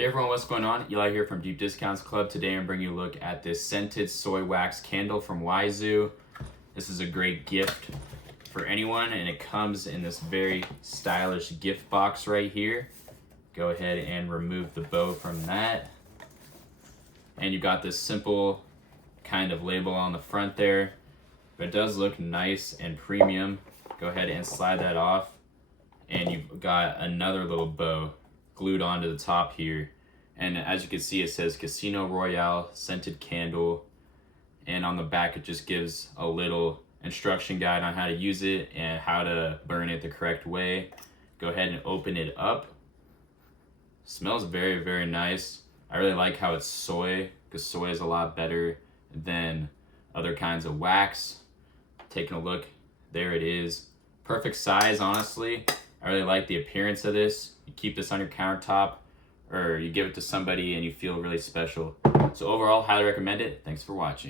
Hey everyone, what's going on? Eli here from Deep Discounts Club. Today I'm bringing you a look at this scented soy wax candle from Yzoo. This is a great gift for anyone, and it comes in this very stylish gift box right here. Go ahead and remove the bow from that. And you've got this simple kind of label on the front there, but it does look nice and premium. Go ahead and slide that off, and you've got another little bow glued onto the top here, and as you can see it says Casino Royale scented candle, and on the back it just gives a little instruction guide on how to use it and how to burn it the correct way. Go ahead and open it up. Smells very, very nice. I really like how it's soy, because soy is a lot better than other kinds of wax. Taking a look, there it is. Perfect size, honestly. I really like the appearance of this. You keep this on your countertop, or you give it to somebody and you feel really special. So overall, highly recommend it. Thanks for watching.